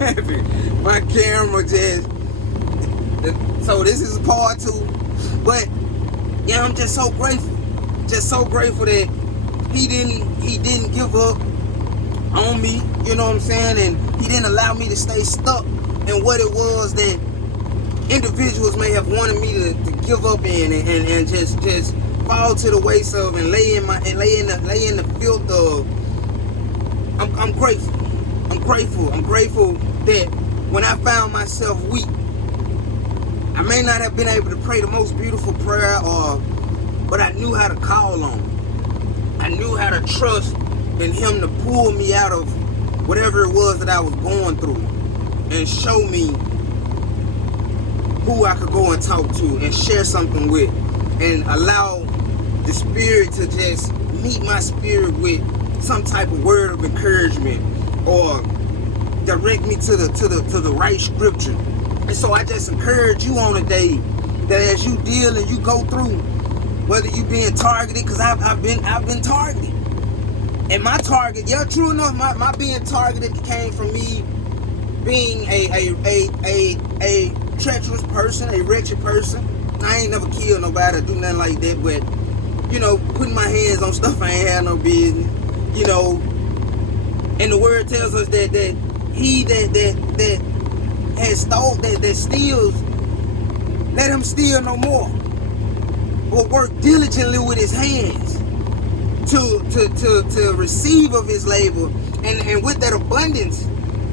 laughing. My camera just... So this is part 2. But, yeah, I'm just so grateful. Just so grateful that he didn't give up on me, you know what I'm saying? And he didn't allow me to stay stuck in what it was that individuals may have wanted me to give up in and just fall to the waist of and lay in the filth of. I'm grateful. I'm grateful. I'm grateful that when I found myself weak, I may not have been able to pray the most beautiful prayer, but I knew how to call on him. I knew how to trust in him to pull me out of whatever it was that I was going through and show me who I could go and talk to and share something with, and allow the spirit to just meet my spirit with some type of word of encouragement or direct me to the right scripture. And so I just encourage you on a day that as you deal and you go through, whether you being targeted, because I've been targeted. And my target, yeah, true enough, my being targeted came from me being a treacherous person, a wretched person. I ain't never killed nobody or do nothing like that, but, you know, putting my hands on stuff I ain't had no business, you know. And the word tells us that he that has stole, that steals, let him steal no more, but work diligently with his hands to receive of his labor, and with that abundance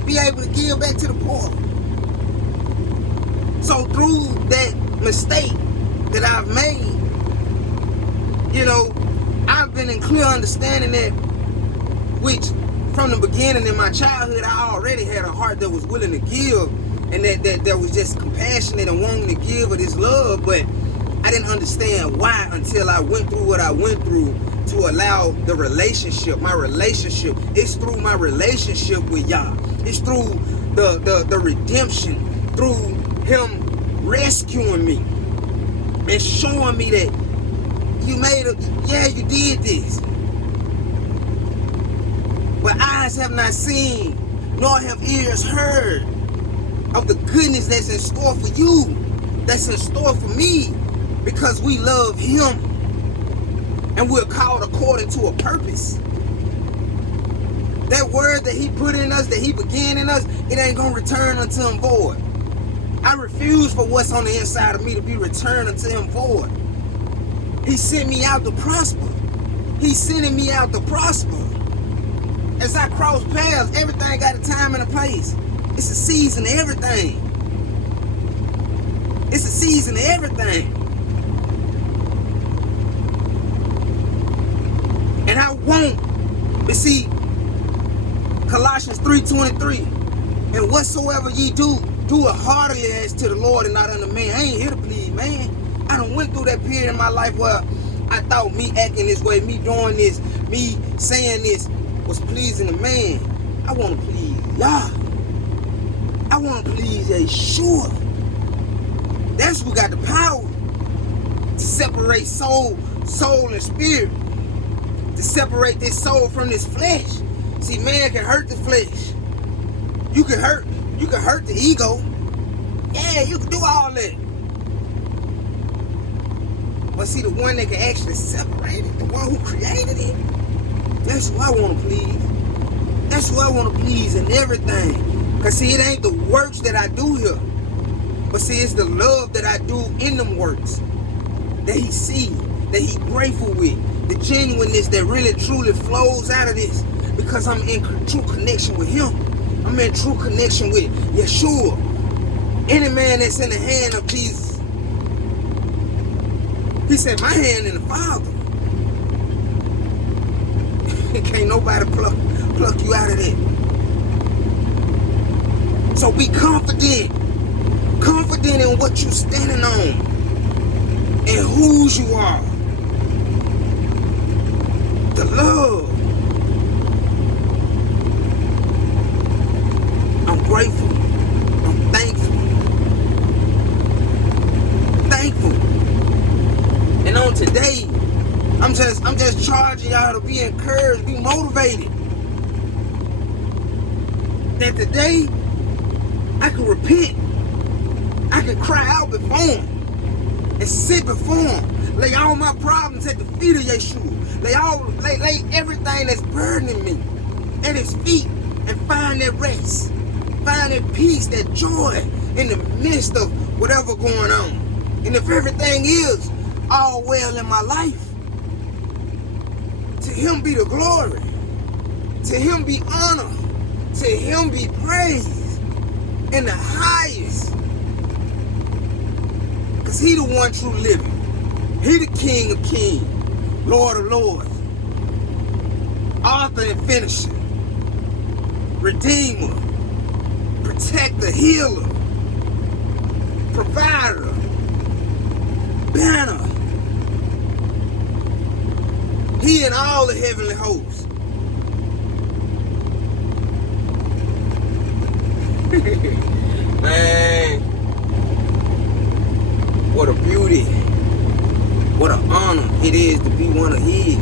be able to give back to the poor. So through that mistake that I've made, you know, I've been in clear understanding that, which from the beginning in my childhood, I already had a heart that was willing to give, and that was just compassionate and wanting to give of this love, but I didn't understand why until I went through what I went through to allow the relationship, my relationship. It's through my relationship with Yah. It's through the redemption, through him rescuing me and showing me that you did this. But eyes have not seen, nor have ears heard of the goodness that's in store for you, that's in store for me, because we love him and we're called according to a purpose. That word that he put in us, that he began in us, it ain't gonna return unto him void. I refuse for what's on the inside of me to be returned unto him void. He sent me out to prosper. He's sending me out to prosper. As I cross paths, everything got a time and a place. It's a season to everything. It's a season to everything. And I won't. But see, Colossians 3:23. And whatsoever ye do, do it heartily as to the Lord and not unto man. I ain't here to please man. I done went through that period in my life where I thought me acting this way, me doing this, me saying this was pleasing to man. I want to please Yah. I want to please Yeshua. That's who got the power to separate soul and spirit. To separate this soul from this flesh. See, man can hurt the flesh. You can hurt the ego. Yeah, you can do all that. But see, the one that can actually separate it, the one who created it, that's who I want to please. That's who I want to please in everything. Because see, it ain't the works that I do here. But see, it's the love that I do in them works. That he see, that he grateful with. The genuineness that really truly flows out of this. Because I'm in true connection with him. I'm in true connection with Yeshua. Any man that's in the hand of Jesus. He said, my hand in the Father. Can't nobody pluck you out of that. So be confident. Confident in what you're standing on. And whose you are. The love. I'm grateful. I'm thankful. Thankful. And on today, I'm just charging y'all to be encouraged, be motivated. That today, I can repent. I can cry out before him and sit before him. Lay all my problems at the feet of Yeshua. Lay everything that's burdening me at his feet and find that rest. Find that peace, that joy in the midst of whatever going on. And if everything is all well in my life, to him be the glory. To him be honor. To him be praise in the highest. Because he the one true living. He the King of kings, Lord of lords, author and finisher, redeemer, protector, healer, provider, banner. He and all the heavenly hosts. Man, what a beauty, what an honor it is to be one of his.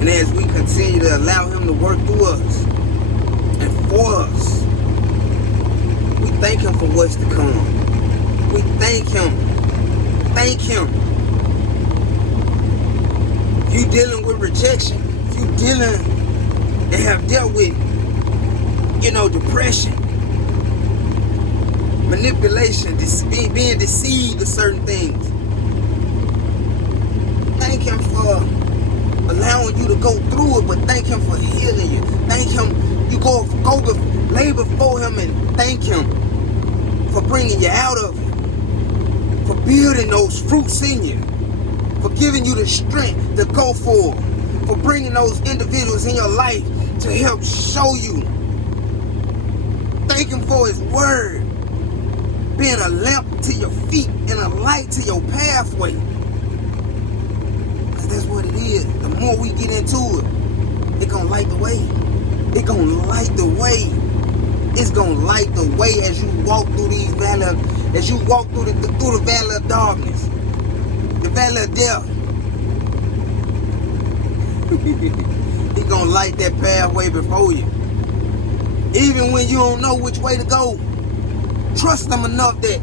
And as we continue to allow him to work through us and for us, we thank him for what's to come. We thank him. Thank him. If you dealing with rejection, if you dealing and have dealt with, depression, manipulation, being deceived of certain things, thank him for allowing you to go through it, but thank him for healing you. Thank him. You lay before him and thank him for bringing you out of it, for building those fruits in you, for giving you the strength to go forward, for bringing those individuals in your life to help show you. Thank him for his word being a lamp to your feet and a light to your pathway. Because that's what it is. The more we get into it, it's going to light the way. It's going to light the way. It's going to light the way as you walk through these valleys, as you walk through the valley of darkness, the valley of death. He's going to light that pathway before you. Even when you don't know which way to go, trust him enough that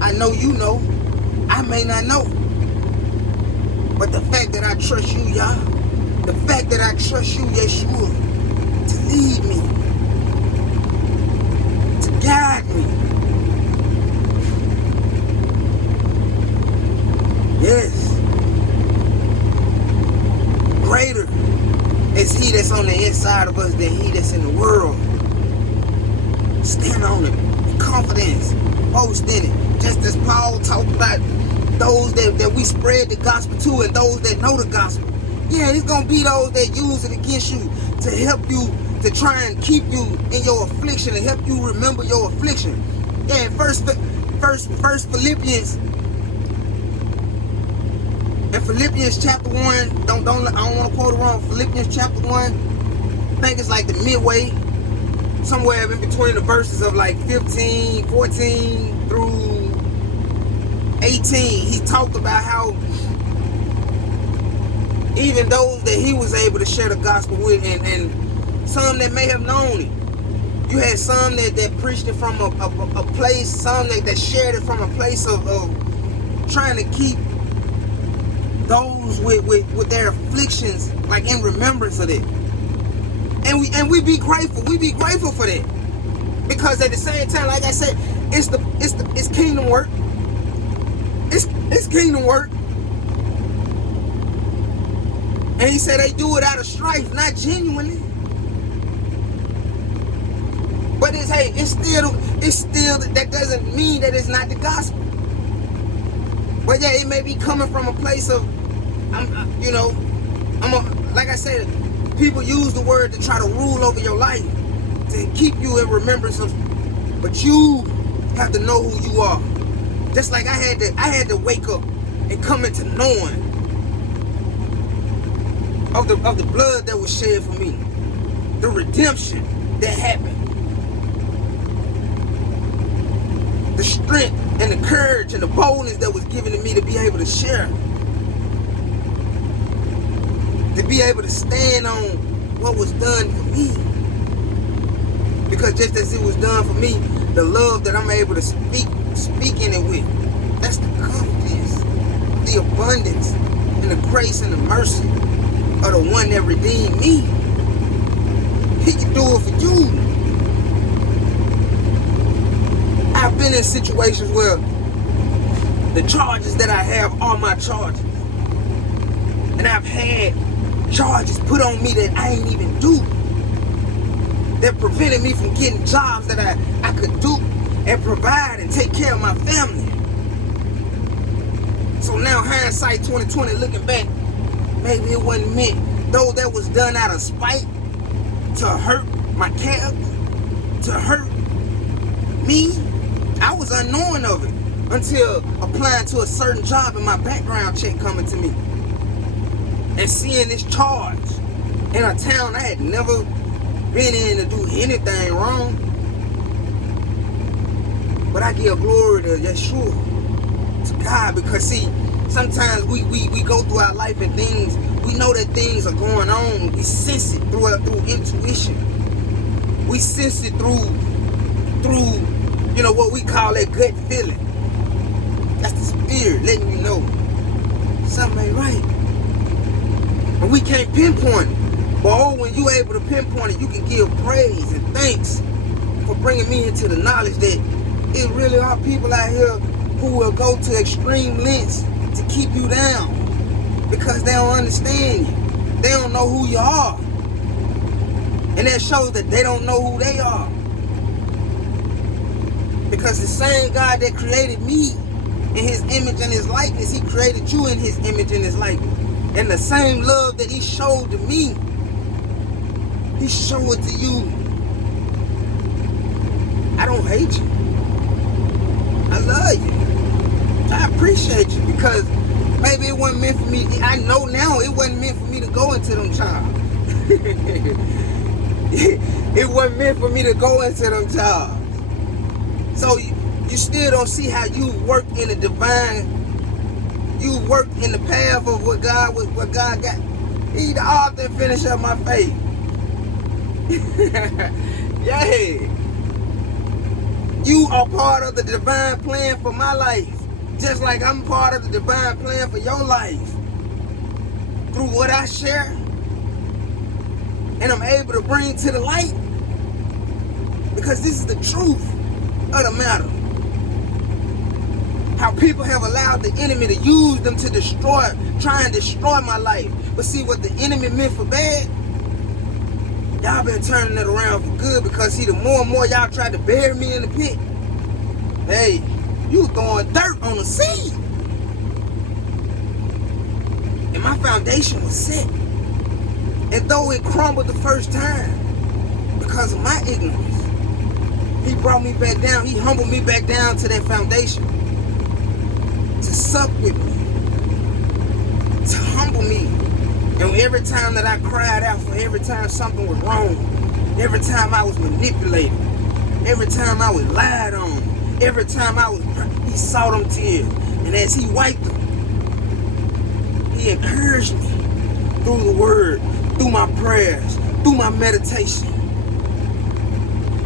I know you know, I may not know. But the fact that I trust you, Yah, the fact that I trust you, Yeshua, to lead me, to guide me. Yes. Greater is he that's on the inside of us than he that's in the world. Stand on it. Confidence. Boast in it. Just as Paul talked about those that we spread the gospel to and those that know the gospel. Yeah, it's going to be those that use it against you to help you, to try and keep you in your affliction and help you remember your affliction. Yeah, in first Philippians, in Philippians chapter 1, I don't want to quote it wrong. Philippians chapter 1, I think it's like the midway, somewhere in between the verses of like 15, 14 through 18. He talked about how even those that he was able to share the gospel with, and some that may have known it. You had some that preached it from a place, some that shared it from a place of trying to keep those with their afflictions like in remembrance of it. And we be grateful. We be grateful for that. Because at the same time, like I said, it's kingdom work. It's kingdom work. And he said they do it out of strife, not genuinely. But it's still that doesn't mean that it's not the gospel. But yeah, it may be coming from a place of, like I said, people use the word to try to rule over your life, to keep you in remembrance of, but you have to know who you are. Just like I had to wake up and come into knowing of the blood that was shed for me, the redemption that happened, the strength and the courage and the boldness that was given to me to be able to share, to be able to stand on what was done for me. Because just as it was done for me, the love that I'm able to speak in it with, that's the confidence, the abundance, and the grace and the mercy of the one that redeemed me. He can do it for you. I've been in situations where the charges that I have are my charges. And I've had charges put on me that I ain't even do, that prevented me from getting jobs that I could do and provide and take care of my family. So now hindsight 2020, looking back, maybe it wasn't meant. Though that was done out of spite, to hurt my character, to hurt me, I was unknowing of it until applying to a certain job and my background check coming to me. And seeing this charge in a town I had never been in to do anything wrong. But I give glory to Yeshua, to God, because see, sometimes we go through our life and things, we know that things are going on. We sense it through intuition. We sense it through what we call that gut feeling. That's the spirit letting you know something ain't right. And we can't pinpoint it. But when you're able to pinpoint it, you can give praise and thanks for bringing me into the knowledge that it really are people out here who will go to extreme lengths to keep you down because they don't understand you. They don't know who you are. And that shows that they don't know who they are. Because the same God that created me in his image and his likeness, he created you in his image and his likeness. And the same love that he showed to me, he showed it to you. I don't hate you. I love you. I appreciate you because maybe it wasn't meant for me. I know now it wasn't meant for me to go into them jobs. It wasn't meant for me to go into them jobs. So you still don't see how you work in the divine. You work in the path of what God got. He the author and finisher of my faith. Yeah. You are part of the divine plan for my life. Just like I'm part of the divine plan for your life. Through what I share. And I'm able to bring to the light. Because this is the truth of the matter. How people have allowed the enemy to use them to try and destroy my life. But see what the enemy meant for bad, y'all been turning it around for good, because see, the more and more y'all tried to bury me in the pit, hey, you throwing dirt on the seed. And my foundation was set. And though it crumbled the first time because of my ignorance, he brought me back down. He humbled me back down to that foundation. To sup with me, to humble me. And every time that I cried out for, every time something was wrong, every time I was manipulated, every time I was lied on, every time he saw them tears. And as he wiped them, he encouraged me through the word, through my prayers, through my meditation,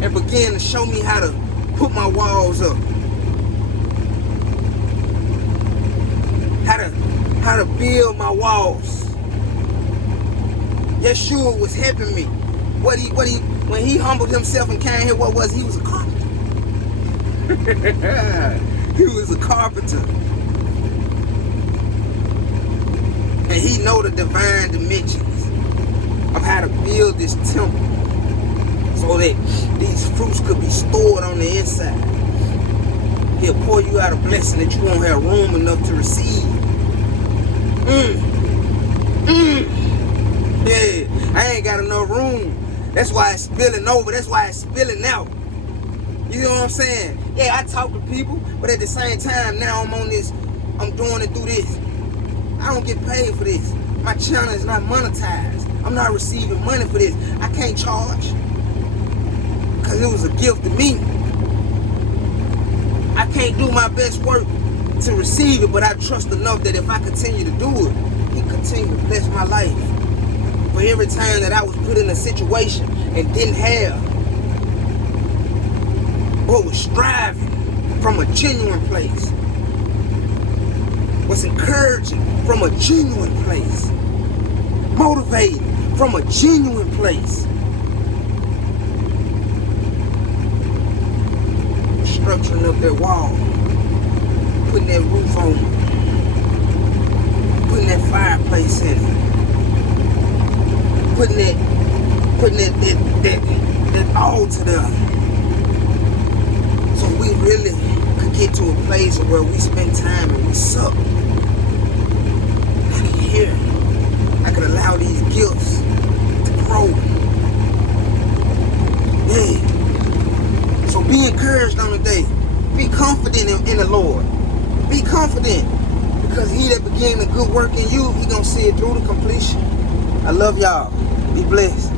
and began to show me how to put my walls up. How to build my walls. Yeshua was helping me. When he humbled himself and came here, what was he? He was a carpenter. He was a carpenter. And he know the divine dimensions of how to build this temple so that these fruits could be stored on the inside. He'll pour you out a blessing that you won't have room enough to receive. Yeah, I ain't got enough room. That's why it's spilling over. That's why it's spilling out. You know what I'm saying? Yeah, I talk to people, but at the same time, now I'm on this. I'm doing it through this. I don't get paid for this. My channel is not monetized. I'm not receiving money for this. I can't charge because it was a gift to me. I can't do my best work to receive it, but I trust enough that if I continue to do it, he continue to bless my life. For every time that I was put in a situation and didn't have, but was striving from a genuine place. Was encouraging from a genuine place. Motivating from a genuine place. Structuring up that wall. Putting that roof on it. Putting that fireplace in it. Putting that altar there. So we really could get to a place where we spend time and we sup. I can hear. I could allow these gifts to grow. Yeah. So be encouraged on the day. Be confident in the Lord. Be confident. Because he that began a good work in you, he gonna see it through to completion. I love y'all. Be blessed.